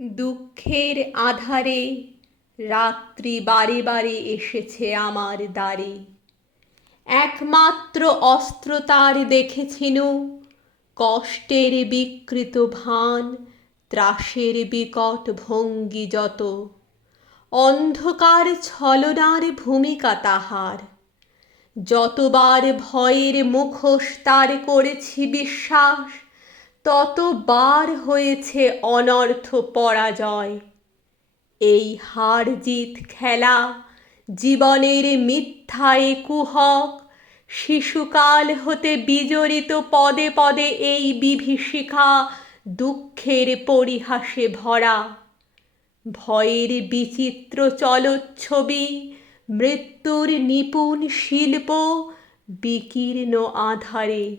দুঃখের আঁধারে রাত্রি বারে বারে এসেছে আমার দ্বারে। একমাত্র অস্ত্র তার দেখেছিনু কষ্টের বিকৃত ভান, ত্রাসের বিকট ভঙ্গি যত। অন্ধকার ছলনার ভূমিকা তাহার। যতবার ভয়ের মুখোশ তার করেছি বিশ্বাস ততবার হয়েছে অনর্থ পরাজয়। এই হার জিত খেলা, জীবনের মিথ্যায় কুহক, শিশুকাল হতে বিজড়িত পদে পদে এই বিভীষিকা দুঃখের পরিহাসে ভরা। ভয়ের বিচিত্র চলচ্ছবি, মৃত্যুর নিপুণ শিল্প বিকীর্ণ আঁধারে।